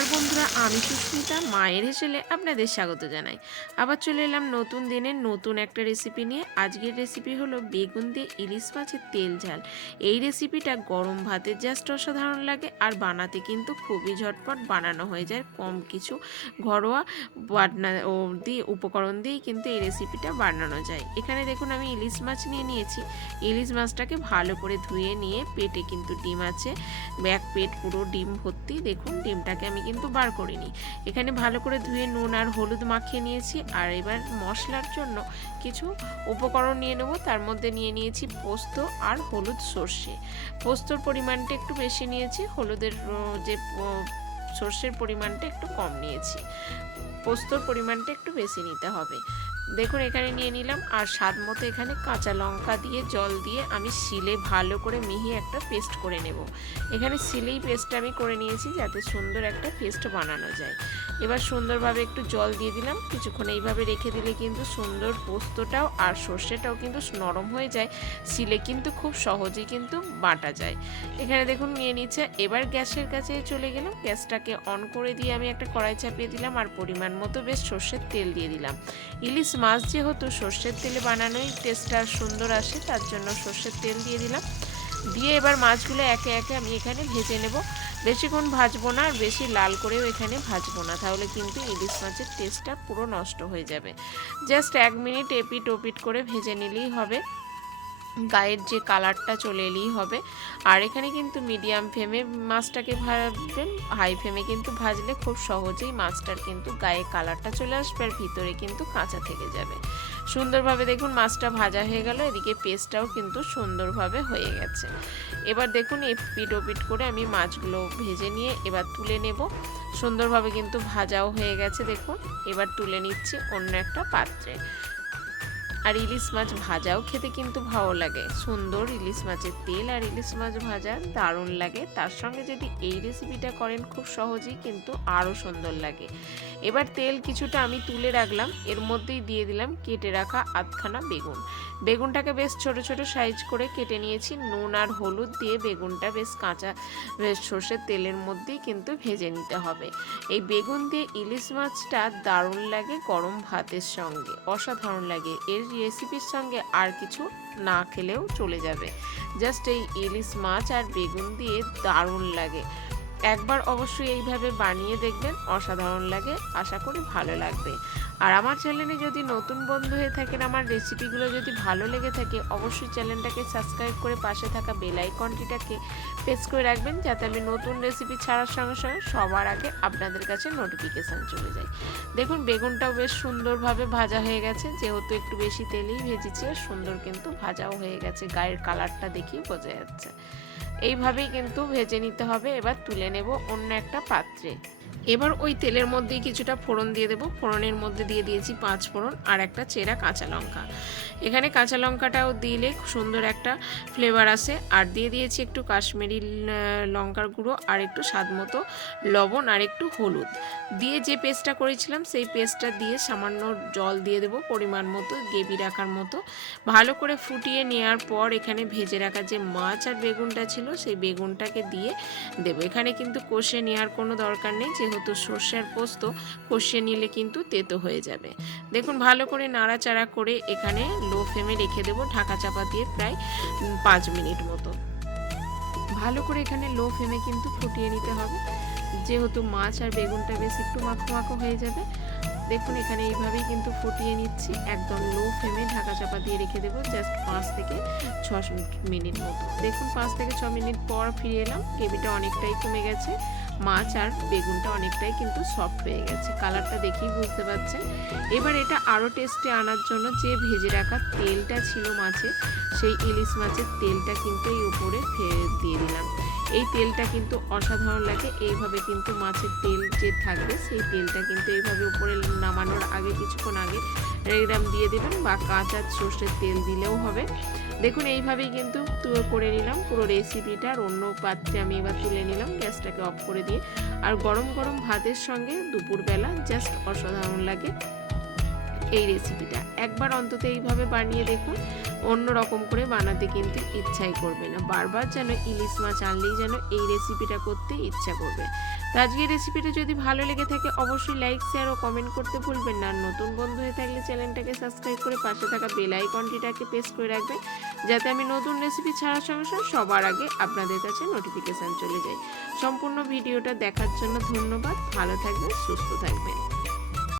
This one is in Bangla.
নমস্কার বন্ধুরা, আমি সুস্মিতা, মায়ের হেসেলে আপনাদের স্বাগত জানাই। আবার চলে এলাম নতুন দিনের নতুন একটা রেসিপি নিয়ে। আজকের রেসিপি হলো বেগুন দিয়ে ইলিশ মাছের তেল ঝাল। এই রেসিপিটা গরম ভাতের জাস্ট অসাধারণ লাগে আর বানাতে কিন্তু খুবই ঝটপট বানানো হয়ে যায় কম কিছু ঘরোয়া বাটনা ও দিয়ে, উপকরণ দিয়েই কিন্তু এই রেসিপিটা বানানো যায়। এখানে দেখুন আমি ইলিশ মাছ নিয়ে নিয়েছি। ইলিশ মাছটাকে ভালো করে ধুয়ে নিয়ে পেটে কিন্তু ডিম আছে। ব্যাক পেট পুরো ডিম ভর্তি। দেখুন ডিমটাকে আমি কিন্তু বার করিনি। এখানে ভালো করে ধুয়ে নুন আর হলুদ মাখিয়ে নিয়েছি। আর এবার মশলার জন্য কিছু উপকরণ নিয়ে নেব। তার মধ্যে নিয়ে নিয়েছি পোস্ত আর হলুদ সর্ষে। পোস্তর পরিমাণটা একটু বেশি নিয়েছি। হলুদের যে সর্ষের পরিমাণটা একটু কম নিয়েছি। পোস্তর পরিমাণটা একটু বেশি নিতে হবে। দেখুন, এখানে নিয়ে নিলাম। আর স্বাদ মতো এখানে কাঁচা লঙ্কা দিয়ে, জল দিয়ে আমি শিলে ভালো করে মিহি একটা পেস্ট করে নেব। এখানে শিলেই পেস্টটা আমি করে নিয়েছি যাতে সুন্দর একটা পেস্ট বানানো যায়। এবার সুন্দরভাবে একটু জল দিয়ে দিলাম। কিছুক্ষণ এইভাবে রেখে দিলে কিন্তু সুন্দর পোস্তটাও আর সর্ষেটাও কিন্তু নরম হয়ে যায়। শিলে কিন্তু খুব সহজেই কিন্তু বাটা যায়। এখানে দেখুন, নিয়ে নিচ্ছে। এবার গ্যাসের কাছে চলে গেলাম। গ্যাসটাকে অন করে দিয়ে আমি একটা কড়াই চাপিয়ে দিলাম। আর পরিমাণ মতো বেশ সর্ষের তেল দিয়ে দিলাম। ইলিশ মাছ যেহেতু সর্ষের তেলে বানানোই টেস্টটা সুন্দর আসে, তার জন্য সর্ষের তেল দিয়ে দিলাম। দিয়ে এবার মাছগুলো একে একে আমি এখানে ভেজে নেব। বেশিক্ষণ ভাজবো না আর বেশি লাল করেও এখানে ভাজবো না, তাহলে কিন্তু ইলিশ মাছের টেস্টটা পুরো নষ্ট হয়ে যাবে। জাস্ট এক মিনিট এপিট ওপিট করে ভেজে নিলেই হবে। গায়ের যে কালারটা চলে এলেই হবে। আর এখানে কিন্তু মিডিয়াম ফ্লেমে মাছটাকে ভাজবেন। হাই ফ্লেমে কিন্তু ভাজলে খুব সহজেই মাছটার কিন্তু গায়ে কালারটা চলে আসবে আর ভিতরে কিন্তু কাঁচা থেকে যাবে। সুন্দরভাবে দেখুন মাছটা ভাজা হয়ে গেল, এদিকে পেস্টটাও কিন্তু সুন্দরভাবে হয়ে গেছে। এবার দেখুন এপিট ওপিট করে আমি মাছগুলো ভেজে নিয়ে এবার তুলে নেব। সুন্দরভাবে কিন্তু ভাজাও হয়ে গেছে দেখুন। এবার তুলে নিচ্ছি অন্য একটা পাত্রে। আর ইলিশ মাছ ভাজাও খেতে কিন্তু ভালো লাগে। সুন্দর ইলিশ মাছের তেল আর ইলিশ মাছ ভাজা দারুণ লাগে। তার সঙ্গে যদি এই রেসিপিটা করেন খুব সহজেই কিন্তু আরও সুন্দর লাগে। এবার তেল কিছুটা আমি তুলে রাখলাম। এর মধ্যেই দিয়ে দিলাম কেটে রাখা আধখানা বেগুন। বেগুনটাকে বেশ ছোট ছোট সাইজ করে কেটে নিয়েছি। নুন আর হলুদ দিয়ে বেগুনটা বেশ কাঁচা, বেশ সর্ষের তেলের মধ্যেই কিন্তু ভেজে নিতে হবে। এই বেগুন দিয়ে ইলিশ মাছটা দারুণ লাগে গরম ভাতের সঙ্গে। অসাধারণ লাগে। এর রেসিপির সঙ্গে আর কিছু না খেলেও চলে যাবে। জাস্ট এই ইলিশ মাছ আর বেগুন দিয়ে দারুণ লাগে। একবার অবশ্যই এইভাবে বানিয়ে দেখবেন, অসাধারণ লাগে। আশা করি ভালো লাগবে। আর আমার চ্যানেলে যদি নতুন বন্ধু হয়ে থাকেন, আমার রেসিপিগুলো যদি ভালো লেগে থাকে, অবশ্যই চ্যানেলটাকে সাবস্ক্রাইব করে পাশে থাকা বেল আইকনটিটাকে প্রেস করে রাখবেন, যাতে আমি নতুন রেসিপি ছাড়ার সঙ্গে সঙ্গে সবার আগে আপনাদের কাছে নোটিফিকেশান চলে যায়। দেখুন, বেগুনটাও বেশ সুন্দরভাবে ভাজা হয়ে গেছে। যেহেতু একটু বেশি তেলেই ভেজেছি, আর সুন্দর কিন্তু ভাজাও হয়ে গেছে। গায়ের কালারটা দেখেই বোঝা যাচ্ছে। এইভাবেই কিন্তু ভেজে নিতে হবে। এবার তুলে নেব অন্য একটা পাত্রে। এবার ওই তেলের মধ্যেই কিছুটা ফোড়ন দিয়ে দেবো। ফোড়নের মধ্যে দিয়ে দিয়েছি পাঁচ ফোড়ন আর একটা চেরা কাঁচা লঙ্কা। এখানে কাঁচা লঙ্কাটাও দিলে সুন্দর একটা ফ্লেভার আসে। আর দিয়ে দিয়েছি একটু কাশ্মীরি লঙ্কার গুঁড়ো আর একটু স্বাদ মতো লবণ আর একটু হলুদ। দিয়ে যে পেস্টটা করেছিলাম সেই পেস্টটা দিয়ে সামান্য জল দিয়ে দেবো পরিমাণ মতো, গ্রেভি রাখার মতো। ভালো করে ফুটিয়ে নেওয়ার পর এখানে ভেজে রাখা যে মাছ আর বেগুনটা ছিল সেই বেগুনটাকে দিয়ে দেবো। এখানে কিন্তু কষে নেওয়ার কোনো দরকার নেই যেহেতু সর্ষের পোস্ত কষিয়ে নিলে কিন্তু তেতো হয়ে যাবে। দেখুন, ভালো করে নাড়াচাড়া করে এখানে লো ফ্লেমে রেখে দেবো ঢাকা চাপা দিয়ে প্রায় পাঁচ মিনিট মতো। ভালো করে এখানে লো ফ্লেমে কিন্তু ফুটিয়ে নিতে হবে। যেহেতু মাছ আর বেগুনটা বেশ একটু মাখো মাখো হয়ে যাবে, দেখুন এখানে এইভাবেই কিন্তু ফুটিয়ে নিচ্ছি। একদম লো ফ্লেমে ঢাকা চাপা দিয়ে রেখে দেবো জাস্ট পাঁচ থেকে ছ মিনিট মতো। দেখুন, পাঁচ থেকে ছ মিনিট পর ফিরে এলাম। গ্রেভিটা অনেকটাই কমে গেছে। মাছ আর বেগুনটা অনেকটাই কিন্তু সফট হয়ে গেছে। কালারটা দেখেই বুঝতে পারছেন। এবার এটা আরও টেস্টে আনার জন্য যে ভেজে রাখা তেলটা ছিল মাছে সেই ইলিশ মাছের তেলটা কিন্তু এই উপরে দিয়ে দিলাম। এই তেলটা কিন্তু অসাধারণ লাগে। এইভাবে কিন্তু মাছের তেল যে থাকবে, সেই তেলটা কিন্তু এইভাবে উপরে নামানোর আগে, কিছুক্ষণ আগে রেগ্রাম দিয়ে দেবেন বা কাঁচা সর্ষের তেল দিলেও হবে। দেখুন, এইভাবেই কিন্তু করে নিলাম পুরো রেসিপিটা আর অন্য পাত্রে আমি এবার তুলে নিলাম গ্যাসটাকে অফ করে দিয়ে। আর গরম গরম ভাতের সঙ্গে দুপুরবেলা জাস্ট অসাধারণ লাগে। এই রেসিপিটা একবার অন্তত এইভাবে বানিয়ে দেখুন অন্য রকম করে বানাতে কিন্তু ইচ্ছাই করবে না। বারবার যেন ইলিশ মাছ আনলেই যেন এই রেসিপিটা করতে ইচ্ছা করবে। তো আজকের রেসিপিটা যদি ভালো লেগে থাকে, অবশ্যই লাইক শেয়ার ও কমেন্ট করতে ভুলবেন না। নতুন বন্ধু হয়ে থাকলে চ্যানেলটাকে সাবস্ক্রাইব করে পাশে থাকা বেল আইকনটিটাকে প্রেস করে রাখবেন, যাতে আমি নতুন রেসিপি ছাড়ার সঙ্গে সঙ্গে সবার আগে আপনাদের কাছে নোটিফিকেশান চলে যায়। সম্পূর্ণ ভিডিওটা দেখার জন্য ধন্যবাদ। ভালো থাকবেন, সুস্থ থাকবেন।